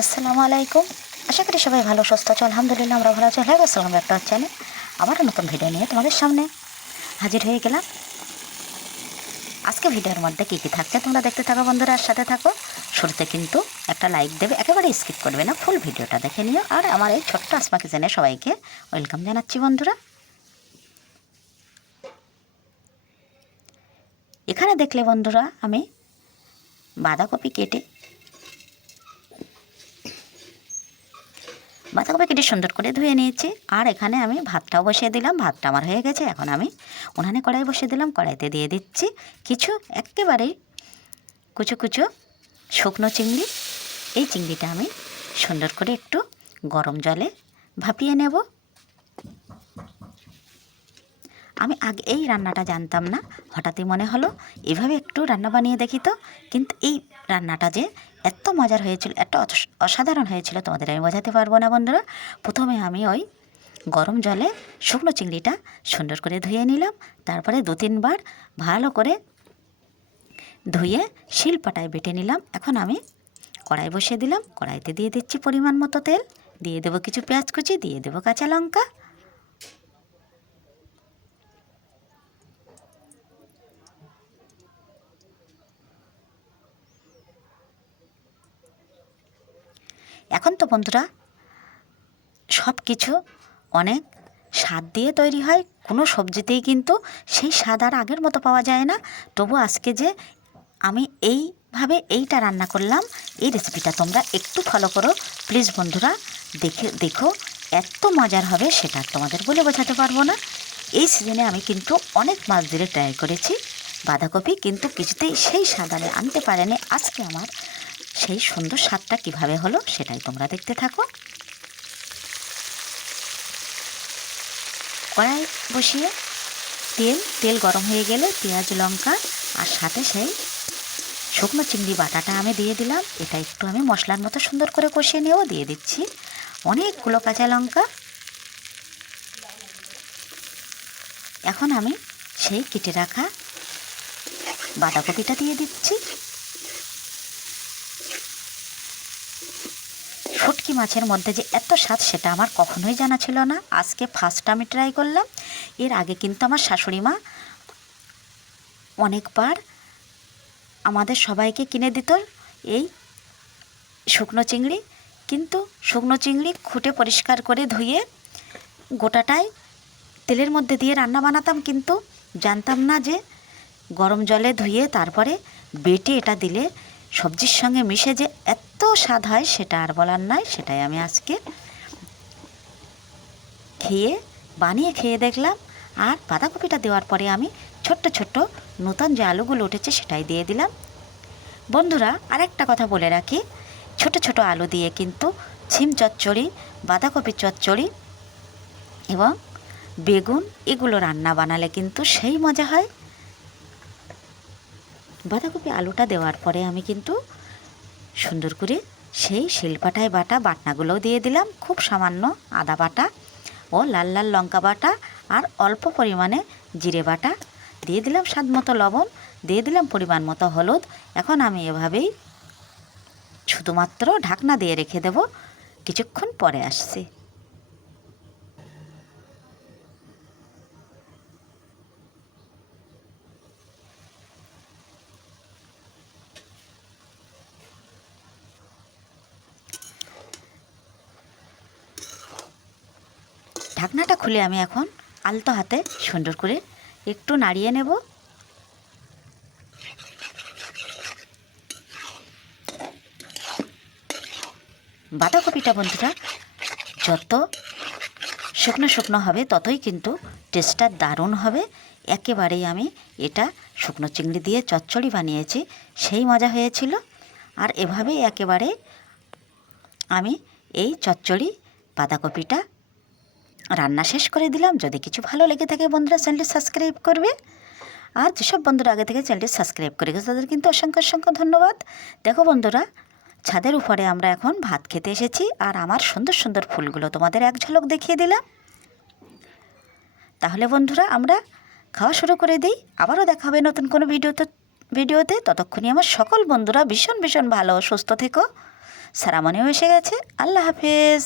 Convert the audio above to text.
আসসালামু আলাইকুম। আশা করি সবাই ভালো, সুস্থ আছো। আলহামদুলিল্লাহ, আমরা ভালো আছি। হ্যাঁ আসসালাম একটা চ্যানেল। আবারও নতুন ভিডিও নিয়ে তোমাদের সামনে হাজির হয়ে গেলাম। আজকে ভিডিওর মধ্যে কী কী থাকছে তোমরা দেখতে থাকো বন্ধুরা, আর সাথে থাকো। শুরুতে কিন্তু একটা লাইক দেবে, একেবারে স্কিপ করবে না ফুল ভিডিওটা দেখে নিও। আর আমার এই ছোট্ট আসমা কিচেনে সবাইকে ওয়েলকাম জানাচ্ছি বন্ধুরা। এখানে দেখলে বন্ধুরা আমি বাঁধাকপি কেটে বাঁধাকপি কেটে সুন্দর করে ধুয়ে নিয়েছি। আর এখানে আমি ভাতটাও বসিয়ে দিলাম, ভাতটা আমার হয়ে গেছে। এখন আমি উনানে কড়াই বসিয়ে দিলাম, কড়াইতে দিয়ে দিচ্ছি কিছু একেবারেই কুচো কুচো শুকনো চিংড়ি। এই চিংড়িটা আমি সুন্দর করে একটু গরম জলে ভাপিয়ে নেব। আমি আগে এই রান্নাটা জানতাম না। হঠাৎই মনে হলো, এভাবে একটু রান্না বানিয়ে দেখি তো। কিন্তু এই রান্নাটা যে এত মজার হয়েছিল, এত অস- অসাধারণ হয়েছিল, তোমাদের আমি বোঝাতে পারব না বন্ধুরা। প্রথমে আমি ওই গরম জলে শুকনো চিংড়িটা সুন্দর করে ধুয়ে নিলাম। তারপরে দু তিনবার ভালো করে ধুয়ে শিলপাটায় বেটে নিলাম। এখন আমি কড়াই বসিয়ে দিলাম। কড়াইতে দিয়ে দিচ্ছি পরিমাণ মতো তেল। দিয়ে দেবো কিছু পেঁয়াজ কুচি, দিয়ে দেবো কাঁচা লঙ্কা। এখন তো বন্ধুরা, সব কিছু অনেক স্বাদ দিয়ে তৈরি হয়। কোনো সবজিতেই কিন্তু সেই স্বাদ আর আগের মতো পাওয়া যায় না। তবু আজকে যে আমি এইভাবে এইটা রান্না করলাম, এই রেসিপিটা তোমরা একটু ফলো করো। প্লিজ বন্ধুরা, দেখে, দেখো এত মজার হবে সেটা তোমাদের বলে বোঝাতে পারব না। এই সিজনে আমি কিন্তু অনেক মাছ ধরে ট্রাই করেছি। বাঁধাকপি কিন্তু কিছুতেই সেই স্বাদ আনতে পারেনি আজকে আমার। সেই সুন্দর স্বাদটা কীভাবে হলো সেটাই তোমরা দেখতে থাকো। কড়াই বসিয়ে তেল তেল গরম হয়ে গেলে পেঁয়াজ, লঙ্কা আর সাথে সেই শুকনো চিংড়ি বাটাটা আমি দিয়ে দিলাম। এটা একটু আমি মশলার মতো সুন্দর করে কষিয়ে নিয়েও দিয়ে দিচ্ছি অনেকগুলো কাঁচা লঙ্কা। এখন আমি সেই কেটে রাখা বাঁধাকপিটা দিয়ে দিচ্ছি। শুটকি মাছের মধ্যে যে এত স্বাদ সেটা আমার কখনোই জানা ছিল না। আজকে ফার্স্ট আমি ট্রাই করলাম। এর আগে কিন্তু আমার শাশুড়ি মা অনেকবার আমাদের সবাইকে কিনে দিত এই শুকনো চিংড়ি। কিন্তু শুকনো চিংড়ি খুঁটে পরিষ্কার করে ধুয়ে গোটাটাই তেলের মধ্যে দিয়ে রান্না বানাতাম কিন্তু জানতাম না যে গরম জলে ধুয়ে তারপরে বেটে এটা দিলে সবজির সঙ্গে মিশে যে এত স্বাদ হয়, সেটা আর বলার নয় সেটাই আমি আজকে খেয়ে, বানিয়ে খেয়ে দেখলাম। আর বাঁধাকপিটা দেওয়ার পরে আমি ছোট্ট ছোট্ট নতুন যে আলুগুলো উঠেছে, সেটাই দিয়ে দিলাম। বন্ধুরা, আরেকটা কথা বলে রাখি, ছোট ছোট আলু দিয়ে কিন্তু ছিম চচ্চড়ি, বাঁধাকপি চচ্চড়ি এবং বেগুন এগুলো রান্না বানালে কিন্তু সেই মজা হয়। বাঁধাকপি আলুটা দেওয়ার পরে আমি কিন্তু সুন্দর করে সেই শিলপাটায় বাটা বাটনাগুলোও দিয়ে দিলাম, খুব সামান্য আদা বাটা ও লাল লাল লঙ্কা বাটা আর অল্প পরিমাণে জিরে বাটা। দিয়ে দিলাম স্বাদ মতো লবণ, দিয়ে দিলাম পরিমাণ মতো হলুদ। এখন আমি এভাবেই শুধুমাত্র ঢাকনা দিয়ে রেখে দেব। কিছুক্ষণ পরে আসছি। ঢাকনাটা খুলে আমি এখন আলতো হাতে সুন্দর করে একটু নাড়িয়ে নেব। বাঁধাকপিটা বন্ধুরা যত শুকনো শুকনো হবে ততই কিন্তু টেস্টটা দারুণ হবে। একেবারেই আমি এটা শুকনো চিংড়ি দিয়ে চচ্চড়ি বানিয়েছি, সেই মজা হয়েছিল। আর এভাবেই একেবারে আমি এই চচ্চড়ি বাঁধাকপিটা রান্না শেষ করে দিলাম। যদি কিছু ভালো লেগে থাকে বন্ধুরা, চ্যানেলটি সাবস্ক্রাইব করবে। আর যেসব বন্ধুরা আগে থেকে চ্যানেলটি সাবস্ক্রাইব করে গেছে, তাদের কিন্তু অসংখ্য অসংখ্য ধন্যবাদ। দেখো বন্ধুরা, ছাদের উপরে আমরা এখন ভাত খেতে এসেছি আর আমার সুন্দর সুন্দর ফুলগুলো তোমাদের এক ঝলক দেখিয়ে দিলাম। তাহলে বন্ধুরা, আমরা খাওয়া শুরু করে দিই। আবারও দেখা হবে নতুন কোনো ভিডিওতে ভিডিওতে। ততক্ষণই আমার সকল বন্ধুরা ভীষণ ভীষণ ভালো, সুস্থ থেকো। সারামণিও এসে গেছে। আল্লাহ হাফেজ।